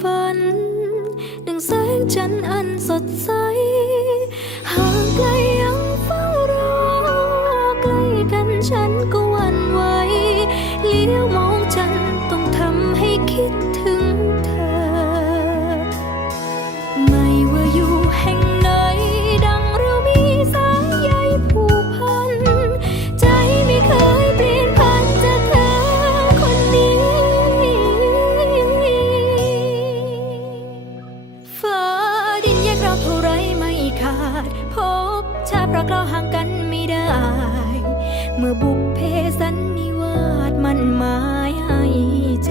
ฝันดังแสงจันทร์อันสดใสห่างไกลยังเฝ้ารอใกล้กันฉันก็ เพราะเราห่างกันไม่ได้ เมื่อบุกเพสันนิวาสมันหมายให้ใจ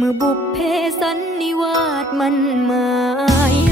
เมื่อบุพเพสันนิวาสมันหมาย